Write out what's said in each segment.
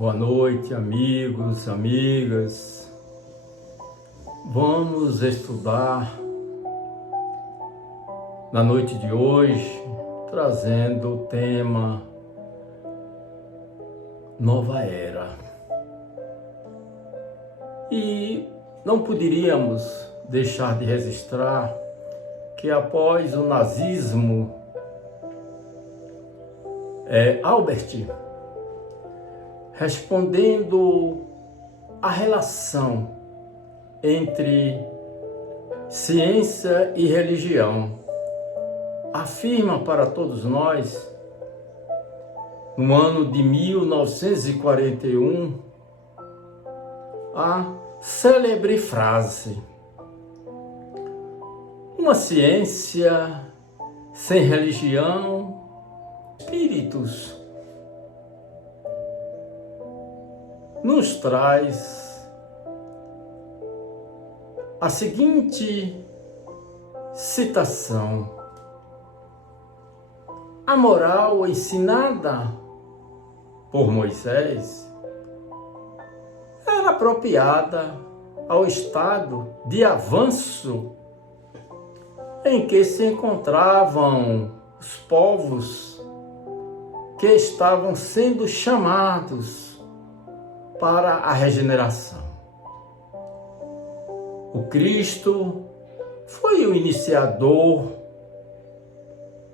Boa noite, amigos, amigas. Vamos estudar na noite de hoje, trazendo o tema Nova Era. E não poderíamos deixar de registrar que após o nazismo, Albert, respondendo à relação entre ciência e religião, afirma para todos nós, no ano de 1941, a célebre frase: uma ciência sem religião, espíritos, nos traz a seguinte citação: a moral ensinada por Moisés era apropriada ao estado de avanço em que se encontravam os povos que estavam sendo chamados para a regeneração. O Cristo foi o iniciador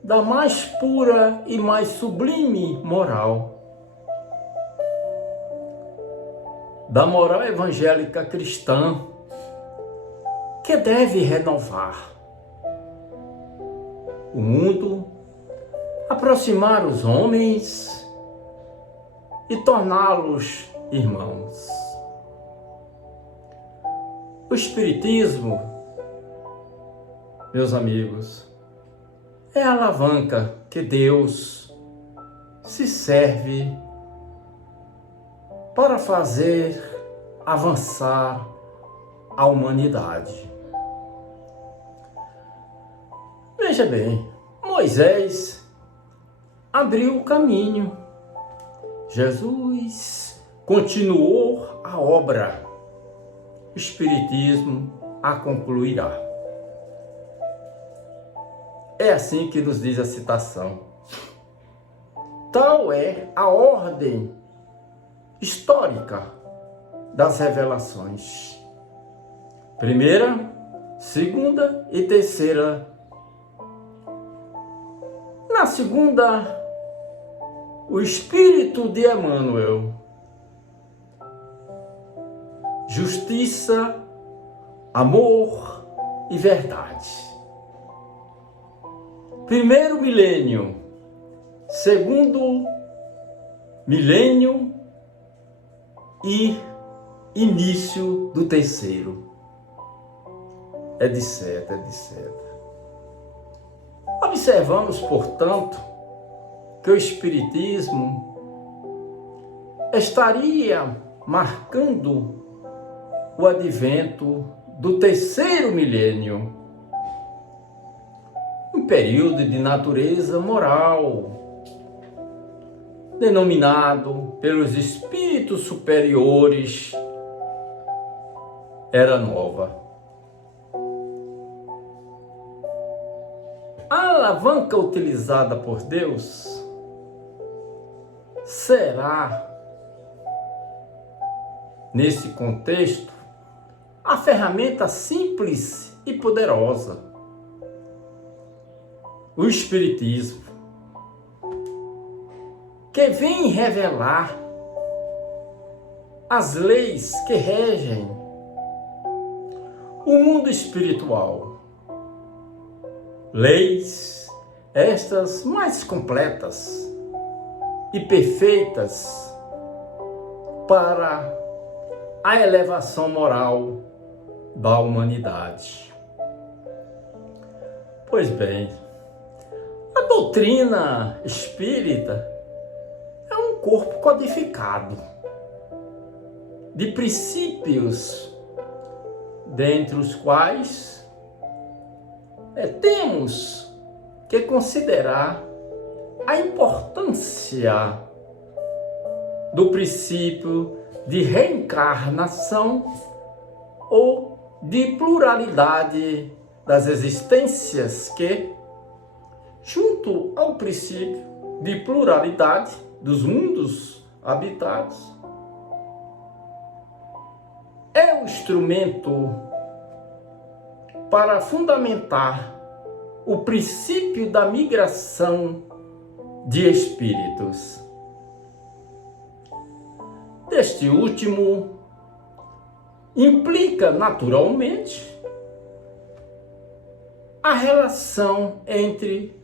da mais pura e mais sublime moral, da moral evangélica cristã, que deve renovar o mundo, aproximar os homens e torná-los irmãos. O Espiritismo, meus amigos, é a alavanca que Deus se serve para fazer avançar a humanidade. Veja bem, Moisés abriu o caminho, Jesus continuou a obra, o Espiritismo a concluirá. É assim que nos diz a citação. Tal é a ordem histórica das revelações. Primeira, segunda e terceira. Na segunda, o Espírito de Emmanuel. Justiça, amor e verdade. Primeiro milênio, segundo milênio e início do terceiro. Etc. Observamos, portanto, que o Espiritismo estaria marcando o advento do terceiro milênio, um período de natureza moral, denominado pelos espíritos superiores Era Nova. A alavanca utilizada por Deus será, nesse contexto, a ferramenta simples e poderosa, o Espiritismo, que vem revelar as leis que regem o mundo espiritual. Leis estas mais completas e perfeitas para a elevação moral da humanidade. Pois bem, a doutrina espírita é um corpo codificado de princípios, dentre os quais temos que considerar a importância do princípio de reencarnação ou de pluralidade das existências que, junto ao princípio de pluralidade dos mundos habitados, é o instrumento para fundamentar o princípio da migração de espíritos. Este último implica naturalmente a relação entre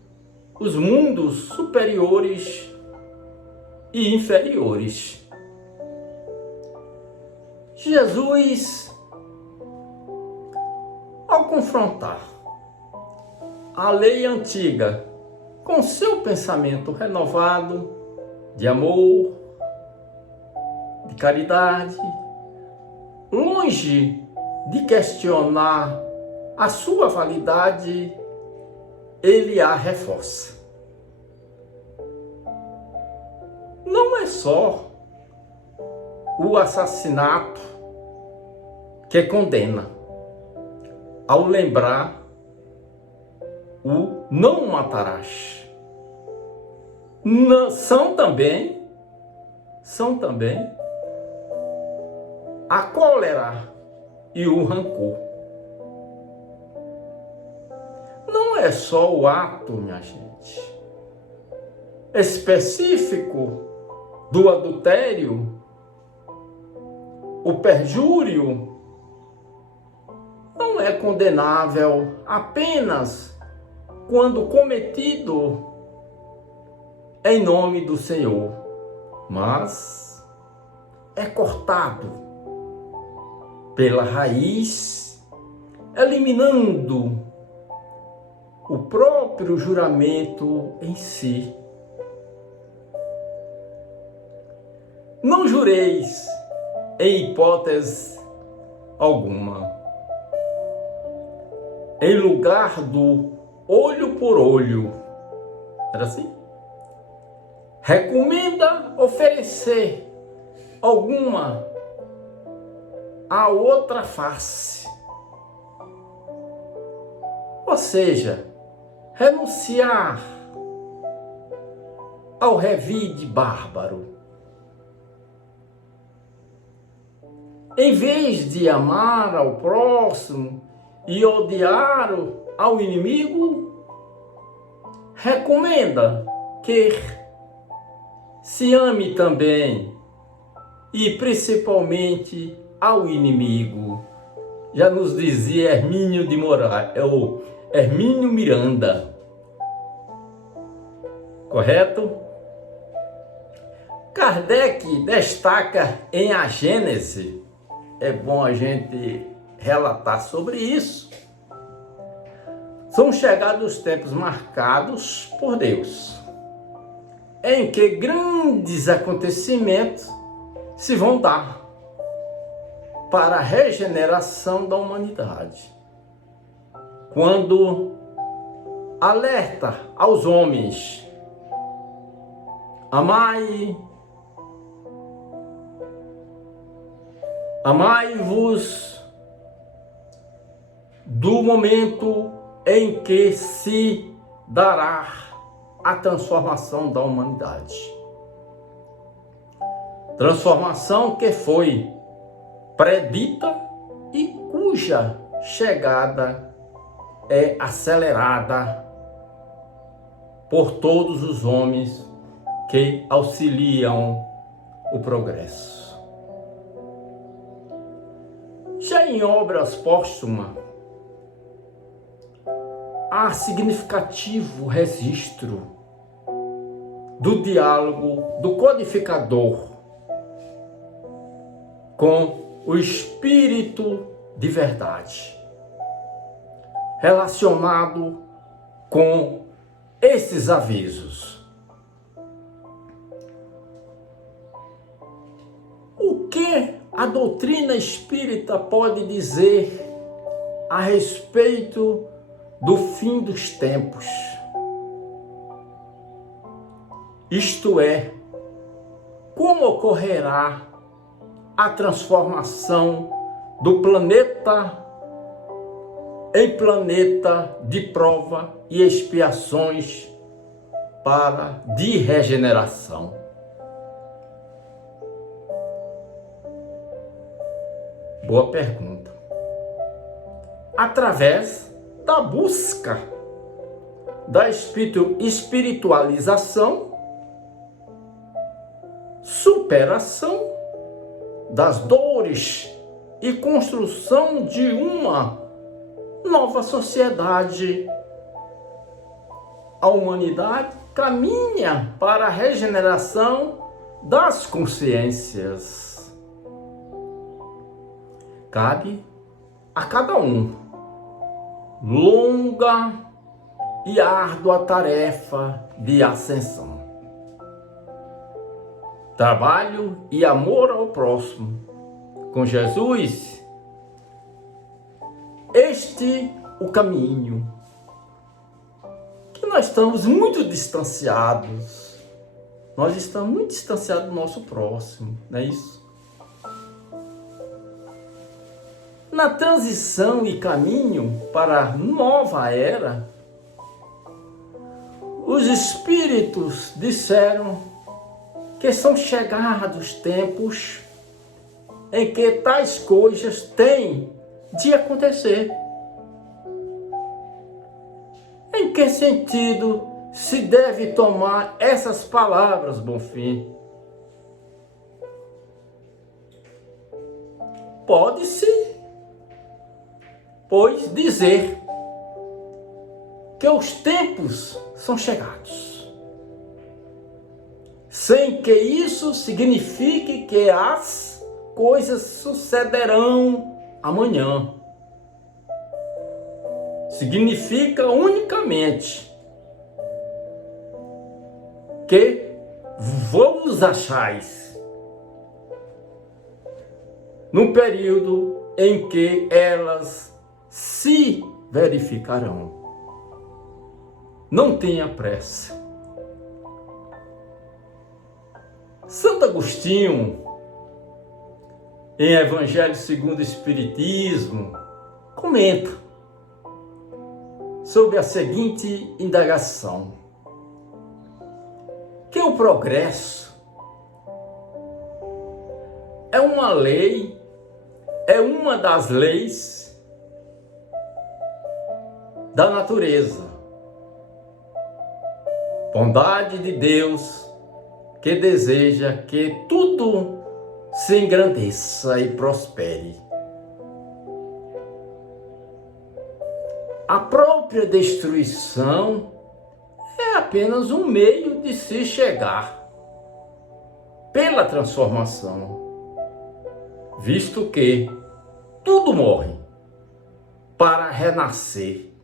os mundos superiores e inferiores. Jesus, ao confrontar a lei antiga com seu pensamento renovado de amor, de caridade, longe de questionar a sua validade, ele a reforça. Não é só o assassinato que condena, ao lembrar o não matarás. São também a cólera e o rancor. Não é só o ato, minha gente, específico do adultério, o perjúrio, não é condenável apenas quando cometido em nome do Senhor, mas é cortado pela raiz, eliminando o próprio juramento em si. Não jureis em hipótese alguma, em lugar do olho por olho. Era assim? Recomenda oferecer alguma a outra face. Ou seja, renunciar ao revide bárbaro. Em vez de amar ao próximo e odiar ao inimigo, recomenda que se ame também e principalmente ao inimigo. Já nos dizia Hermínio de Moraes, Hermínio Miranda. Correto? Kardec destaca em A Gênese, é bom a gente relatar sobre isso. São chegados os tempos marcados por Deus, em que grandes acontecimentos se vão dar para a regeneração da humanidade. Quando alerta aos homens: amai-vos do momento em que se dará a transformação da humanidade. Transformação que foi predita e cuja chegada é acelerada por todos os homens que auxiliam o progresso. Já em obras póstumas, há significativo registro do diálogo do codificador com o Espírito de verdade, relacionado com esses avisos. O que a doutrina espírita pode dizer a respeito do fim dos tempos? Isto é, como ocorrerá a transformação do planeta em planeta de prova e expiações de regeneração. Boa pergunta. Através da busca da espiritualização, superação das dores e construção de uma nova sociedade. A humanidade caminha para a regeneração das consciências. Cabe a cada um longa e árdua tarefa de ascensão. Trabalho e amor ao próximo. Com Jesus, o caminho. Que nós estamos muito distanciados. Nós estamos muito distanciados do nosso próximo, não é isso? Na transição e caminho para a nova era, os espíritos disseram que são chegados tempos em que tais coisas têm de acontecer. Em que sentido se deve tomar essas palavras, Bonfim? Pode-se, pois, dizer que os tempos são chegados, sem que isso signifique que as coisas sucederão amanhã. Significa unicamente que vos achais no período em que elas se verificarão. Não tenha pressa. Santo Agostinho, em Evangelho segundo o Espiritismo, comenta sobre a seguinte indagação: que o progresso é uma lei, é uma das leis da natureza, bondade de Deus que deseja que tudo se engrandeça e prospere. A própria destruição é apenas um meio de se chegar pela transformação, visto que tudo morre para renascer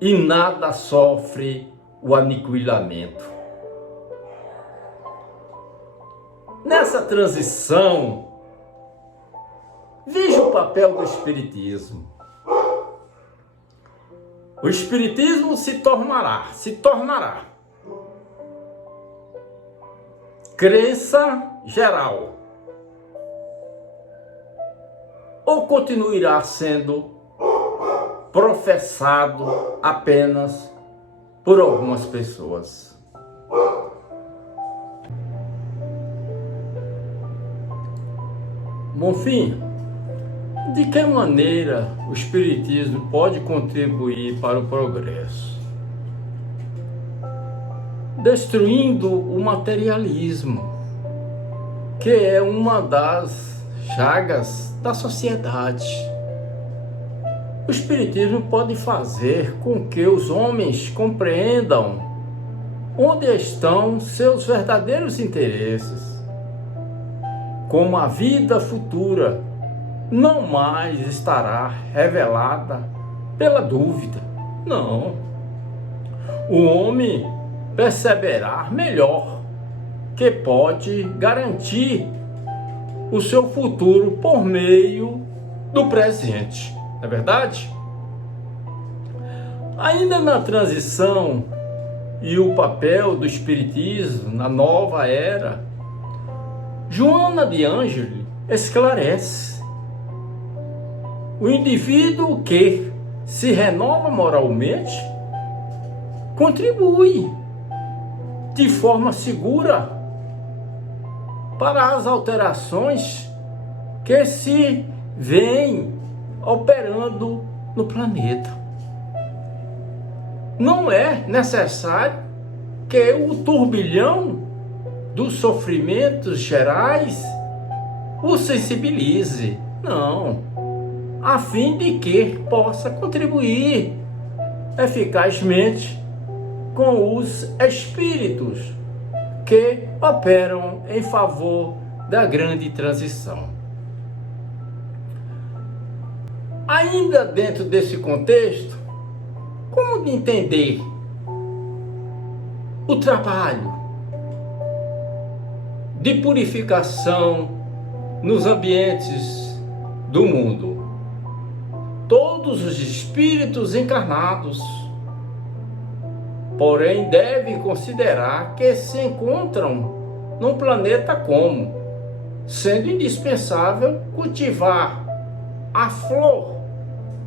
e nada sofre o aniquilamento. Nessa transição, veja o papel do Espiritismo. O Espiritismo se tornará crença geral, ou continuará sendo professado apenas por algumas pessoas. Bonfim, de que maneira o Espiritismo pode contribuir para o progresso? Destruindo o materialismo, que é uma das chagas da sociedade. O Espiritismo pode fazer com que os homens compreendam onde estão seus verdadeiros interesses, como a vida futura não mais estará revelada pela dúvida. Não. O homem perceberá melhor que pode garantir o seu futuro por meio do presente. Não é verdade? Ainda na transição e o papel do Espiritismo na nova era, Joana de Ângeli esclarece: o indivíduo que se renova moralmente contribui de forma segura para as alterações que se vêm operando no planeta. Não é necessário que o turbilhão dos sofrimentos gerais o sensibilize, não, a fim de que possa contribuir eficazmente com os espíritos que operam em favor da grande transição. Ainda dentro desse contexto, como entender o trabalho de purificação nos ambientes do mundo? Todos os espíritos encarnados, porém, devem considerar que se encontram num planeta como, sendo indispensável cultivar a flor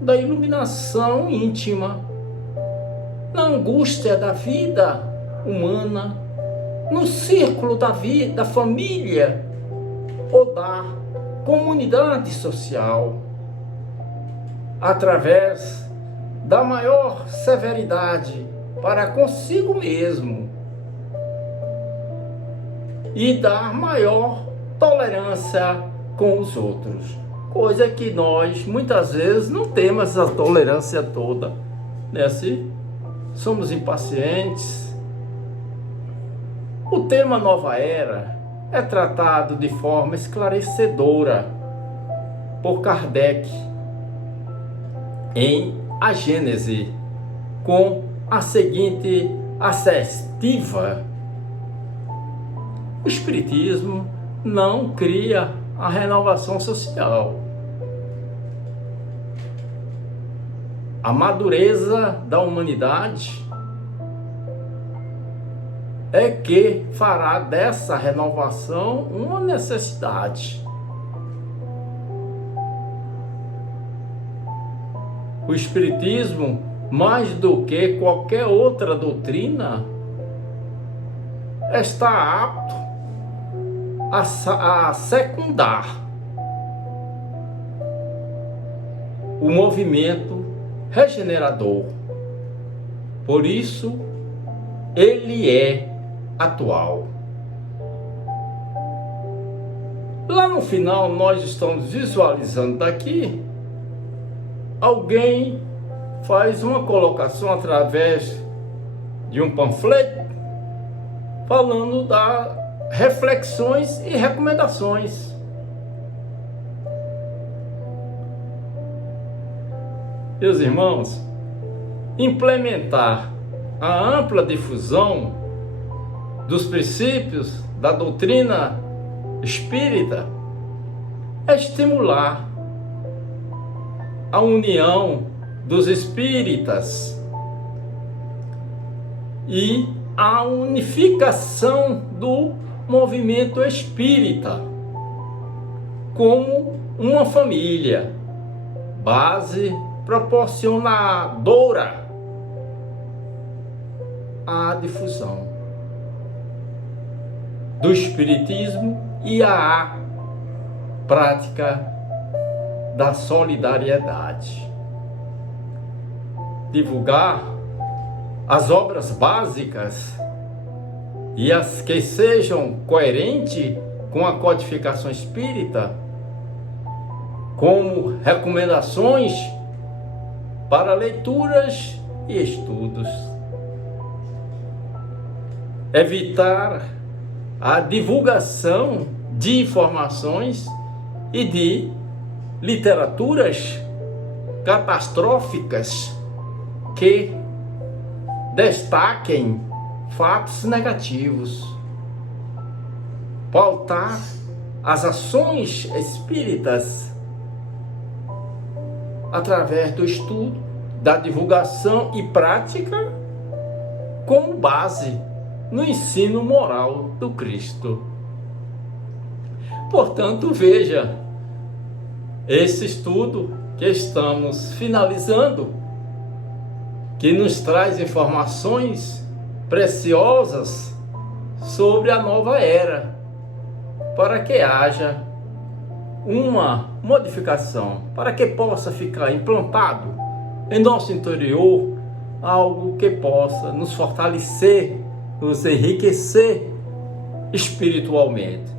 da iluminação íntima, na angústia da vida humana, no círculo da vida, da família ou da comunidade social, através da maior severidade para consigo mesmo e dar maior tolerância com os outros, coisa que nós muitas vezes não temos essa tolerância toda, né? Se somos impacientes. O tema Nova Era é tratado de forma esclarecedora por Kardec em A Gênese, com a seguinte assertiva: o Espiritismo não cria a renovação social. A madureza da humanidade é que fará dessa renovação uma necessidade. O Espiritismo, mais do que qualquer outra doutrina, está apto a secundar o movimento regenerador. Por isso, ele é atual. Lá no final, nós estamos visualizando daqui, alguém faz uma colocação através de um panfleto falando das reflexões e recomendações. Meus irmãos, implementar a ampla difusão dos princípios da doutrina espírita é estimular a união dos espíritas e a unificação do movimento espírita como uma família, base proporcionadora à difusão do espiritismo e à prática da solidariedade. Divulgar as obras básicas e as que sejam coerentes com a codificação espírita, como recomendações para leituras e estudos. Evitar a divulgação de informações e de literaturas catastróficas que destaquem fatos negativos. Pautar as ações espíritas através do estudo, da divulgação e prática como base no ensino moral do Cristo. Portanto, veja, esse estudo que estamos finalizando, que nos traz informações preciosas sobre a nova era, para que haja uma modificação, para que possa ficar implantado em nosso interior algo que possa nos fortalecer, nos enriquecer espiritualmente.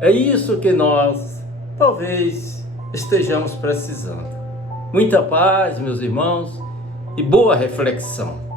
É isso que nós talvez estejamos precisando. Muita paz, meus irmãos, e boa reflexão.